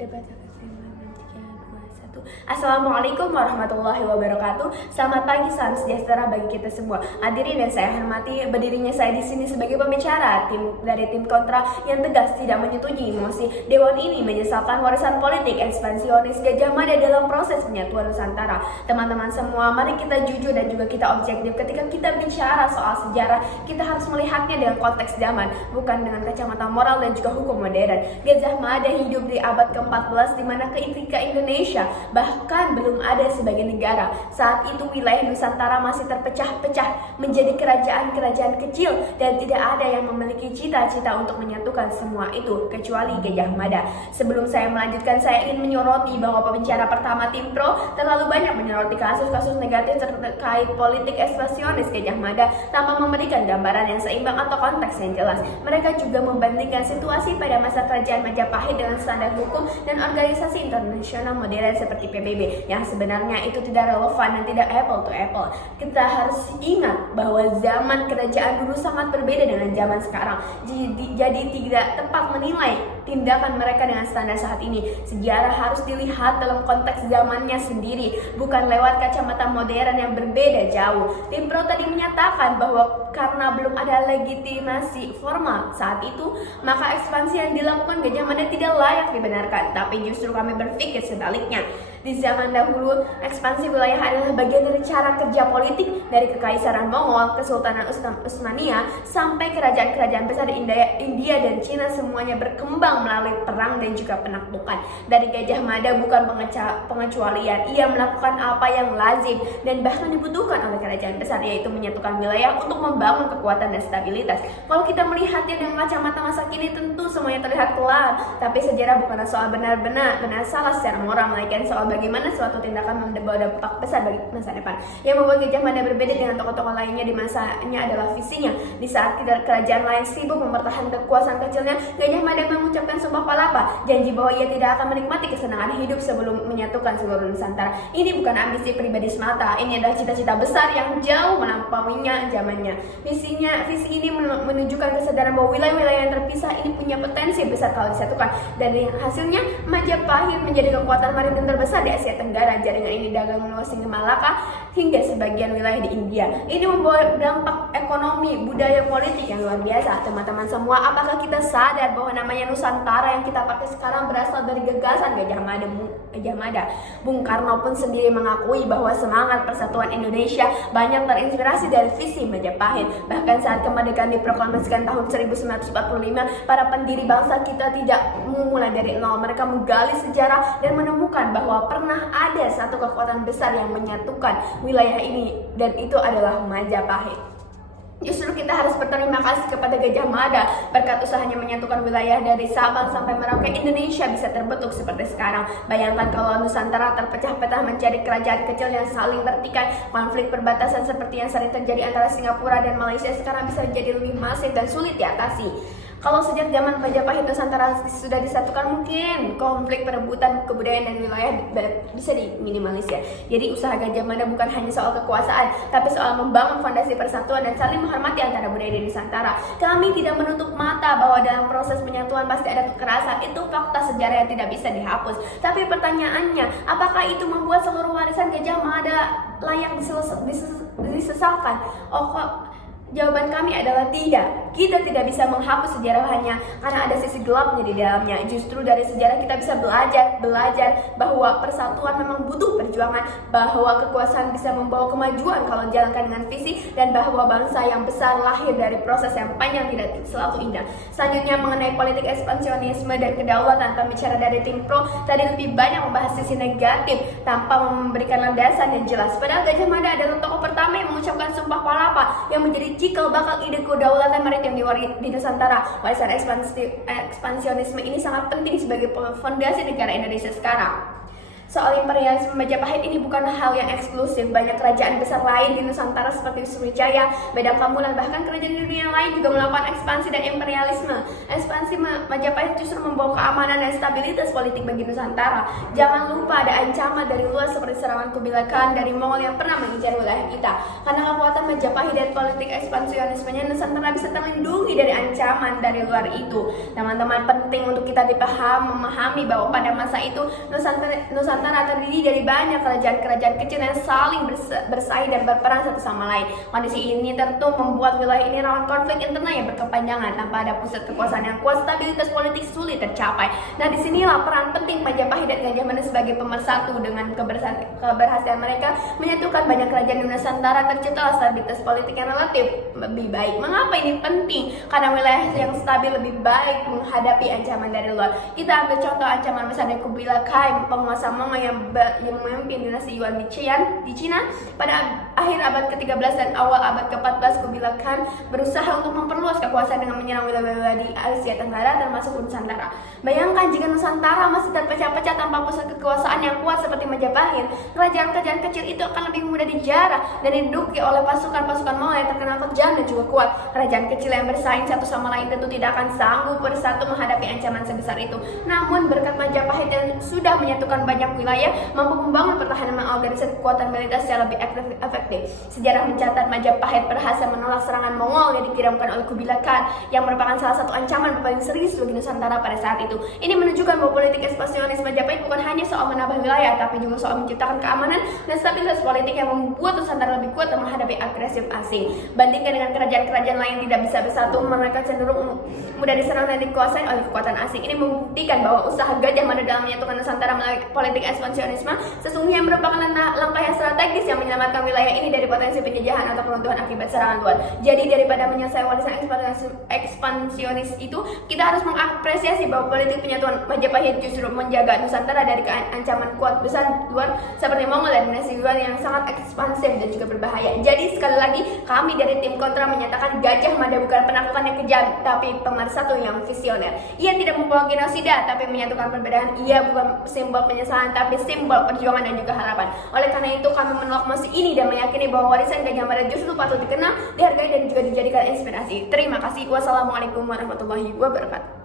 Debat keseimbangan 3, 2, 1. Assalamualaikum warahmatullahi wabarakatuh. Selamat pagi, salam sejahtera bagi kita semua. Hadirin yang saya hormati, berdirinya saya di sini sebagai pembicara dari tim kontra yang tegas tidak menyetujui mosi Dewan ini menyesalkan warisan politik ekspansionis Gajah Mada dalam proses penyatuan Nusantara. Teman-teman semua, mari kita jujur dan juga kita objektif ketika kita bicara soal sejarah. Kita harus melihatnya dengan konteks zaman, bukan dengan kacamata moral dan juga hukum modern. Gajah Mada hidup di abad ke-14 di mana ketika Indonesia bahkan belum ada sebagai negara. Saat itu wilayah Nusantara masih terpecah-pecah menjadi kerajaan-kerajaan kecil dan tidak ada yang memiliki cita-cita untuk menyatukan semua itu kecuali Gajah Mada. Sebelum saya melanjutkan, saya ingin menyoroti bahwa pembicara pertama Tim Pro terlalu banyak menyoroti kasus-kasus negatif terkait politik ekspansionis Gajah Mada tanpa memberikan gambaran yang seimbang atau konteks yang jelas. Mereka juga membandingkan situasi pada masa kerajaan Majapahit dengan standar hukum dan organisasi internasional modern seperti PBB yang sebenarnya itu tidak relevan dan tidak apple to apple. Kita harus ingat bahwa zaman kerajaan dulu sangat berbeda dengan zaman sekarang. Jadi tidak tepat menilai tindakan mereka dengan standar saat ini. Sejarah harus dilihat dalam konteks zamannya sendiri, bukan lewat kacamata modern yang berbeda jauh. Tim Pro tadi menyatakan bahwa karena belum ada legitimasi formal saat itu, maka ekspansi yang dilakukan Gajah Mada tidak layak dibenarkan. Tapi justru kami berpikir sebaliknya. Di zaman dahulu, ekspansi wilayah adalah bagian dari cara kerja politik dari Kekaisaran Mongol, Kesultanan Utsmaniyah, sampai kerajaan-kerajaan besar di India dan Cina semuanya berkembang melalui perang dan juga penaklukan. Dari Gajah Mada bukan pengecualian, ia melakukan apa yang lazim dan bahkan dibutuhkan oleh kerajaan besar, yaitu menyatukan wilayah untuk membangun kekuatan dan stabilitas. Kalau kita melihatnya dengan kacamata masa kini, tentu semuanya terlihat kelam, tapi sejarah bukanlah soal benar salah secara moral, melainkan soal bagaimana suatu tindakan membawa dampak besar bagi masa depan. Yang membuat Gajah Mada berbeda dengan tokoh-tokoh lainnya di masanya adalah visinya. Di saat kerajaan lain sibuk mempertahankan kekuasaan kecilnya, Gajah Mada mengucapkan sumpah palapa, janji bahwa ia tidak akan menikmati kesenangan hidup sebelum menyatukan seluruh Nusantara. Ini bukan ambisi pribadi semata, ini adalah cita-cita besar yang jauh melampauinya zamannya. Visi ini menunjukkan kesadaran bahwa wilayah-wilayah yang terpisah ini punya potensi besar kalau disatukan. Dan hasilnya, Majapahit menjadi kekuatan maritim terbesar di Asia Tenggara. Jaringan ini dagang meluas hingga Malaka hingga sebagian wilayah di India. Ini membawa dampak ekonomi, budaya, politik yang luar biasa. Teman-teman semua, apakah kita sadar bahwa namanya Nusantara yang kita pakai sekarang berasal dari gagasan Gajah Mada? Bung Karno pun sendiri mengakui bahwa semangat persatuan Indonesia banyak terinspirasi dari visi Majapahit. Bahkan saat kemerdekaan diproklamasikan tahun 1945, para pendiri bangsa kita tidak memulai dari nol. Mereka menggali sejarah dan menemukan bahwa pernah ada satu kekuatan besar yang menyatukan wilayah ini, dan itu adalah Majapahit. Justru kita harus berterima kasih kepada Gajah Mada. Berkat usahanya menyatukan wilayah dari Sabang sampai Merauke, Indonesia bisa terbentuk seperti sekarang. Bayangkan kalau Nusantara terpecah-pecah menjadi kerajaan kecil yang saling bertikai. Konflik perbatasan seperti yang sering terjadi antara Singapura dan Malaysia sekarang bisa menjadi lebih masif dan sulit diatasi. Kalau sejak zaman Majapahit Nusantara sudah disatukan, mungkin konflik perebutan kebudayaan dan wilayah bisa diminimalisir. Jadi usaha Gajah Mada bukan hanya soal kekuasaan, tapi soal membangun fondasi persatuan dan saling menghormati antara budaya di Nusantara. Kami tidak menutup mata bahwa dalam proses penyatuan pasti ada kekerasan. Itu fakta sejarah yang tidak bisa dihapus. Tapi pertanyaannya, apakah itu membuat seluruh warisan Gajah Mada layak disesalkan? Jawaban kami adalah tidak. Kita tidak bisa menghapus sejarah hanya karena ada sisi gelapnya di dalamnya. Justru dari sejarah kita bisa belajar bahwa persatuan memang butuh perjuangan, bahwa kekuasaan bisa membawa kemajuan kalau dijalankan dengan visi, dan bahwa bangsa yang besar lahir dari proses yang panjang tidak selalu indah. Selanjutnya mengenai politik ekspansionisme dan kedaulatan, pembicara dari Tim Pro tadi lebih banyak membahas sisi negatif tanpa memberikan landasan yang jelas. Padahal Gajah Mada adalah tokoh pertama yang mengucapkan sumpah palapa yang menjadi cikal bakal ide kedaulatan maritim di Nusantara. Warisan ekspansionisme ini sangat penting sebagai fondasi negara Indonesia sekarang. Soal imperialisme Majapahit ini bukan hal yang eksklusif. Banyak kerajaan besar lain di Nusantara seperti Sriwijaya, Bedang Kamulan, bahkan kerajaan di dunia lain juga melakukan ekspansi dan imperialisme. Ekspansi Majapahit justru membawa keamanan dan stabilitas politik bagi Nusantara. Jangan lupa ada ancaman dari luar seperti serangan Kubilai Khan dari Mongol yang pernah mengincar wilayah kita. Karena kekuatan Majapahit dan politik ekspansionismenya, Nusantara bisa terlindungi dari ancaman dari luar itu. Teman-teman, penting untuk kita memahami bahwa pada masa itu Nusantara terdiri dari banyak kerajaan-kerajaan kecil yang saling bersaing dan berperang satu sama lain. Kondisi ini tentu membuat wilayah ini rawan konflik internal yang berkepanjangan. Tanpa ada pusat kekuasaan yang kuat, stabilitas politik sulit tercapai. Nah, disinilah peran penting Majapahit dan Gajah Mada sebagai pemersatu. Dengan keberhasilan mereka menyatukan banyak kerajaan di Nusantara, terciptalah stabilitas politik yang relatif lebih baik. Mengapa ini penting? Karena wilayah yang stabil lebih baik menghadapi ancaman dari luar. Kita ambil contoh ancaman besar dari Kublai Khan, penguasa Mongol yang memimpin dinasti Yuan di Cina. Pada akhir abad ke-13 dan awal abad ke-14, Kublai Khan berusaha untuk memperluas kekuasaan dengan menyerang wilayah-wilayah di Asia Tenggara termasuk Nusantara. Bayangkan jika Nusantara masih terpecah-pecah tanpa pusat kekuasaan yang kuat seperti Majapahit, kerajaan-kerajaan kecil itu akan lebih mudah dijarah dan diduduki oleh pasukan-pasukan Mongol yang terkenal kejam dan juga kuat. Kerajaan kecil yang bersaing satu sama lain tentu tidak akan sanggup bersatu menghadapi ancaman sebesar itu. Namun berkat Majapahit yang sudah menyatukan banyak wilayah, mampu membangun pertahanan mengorganisasi kekuatan militer secara lebih efektif. Sejarah mencatat Majapahit berhasil menolak serangan Mongol yang dikirimkan oleh Kublai Khan, yang merupakan salah satu ancaman paling serius bagi Nusantara pada saat itu. Ini menunjukkan bahwa politik ekspansionis Majapahit bukan hanya soal menambah wilayah, tapi juga soal menciptakan keamanan dan stabilitas politik yang membuat Nusantara lebih kuat dan menghadapi agresif asing. Bandingkan dengan kerajaan-kerajaan lain tidak bisa bersatu, mereka cenderung mudah diserang dan dikuasai oleh kekuatan asing. Ini membuktikan bahwa usaha Gajah Mada dalam menyatukan Nusantara melalui politik ekspansionisme sesungguhnya merupakan langkah yang strategis yang menyelamatkan wilayah ini dari potensi penjajahan atau peruntuhan akibat serangan luar. Jadi daripada menyelesaikan warisan ekspansionis itu, kita harus mengapresiasi bahwa politik penyatuan Majapahit justru menjaga Nusantara dari ancaman kuat besar luar seperti Mongol dan dinasti luar yang sangat ekspansif dan juga berbahaya. Jadi sekali lagi, kami dari tim kontra menyatakan Gajah Mada bukan penaklukan yang kejam, tapi pemersatu yang visioner. Ia tidak membawa genosida, tapi menyatukan perbedaan. Ia bukan simbol penyesalan, tapi simbol perjuangan dan juga harapan. Oleh karena itu, kami menolak mosi ini dan meyakini bahwa warisan Gajah Mada justru patut dikenal, dihargai dan juga dijadikan inspirasi. Terima kasih. Wassalamualaikum warahmatullahi wabarakatuh.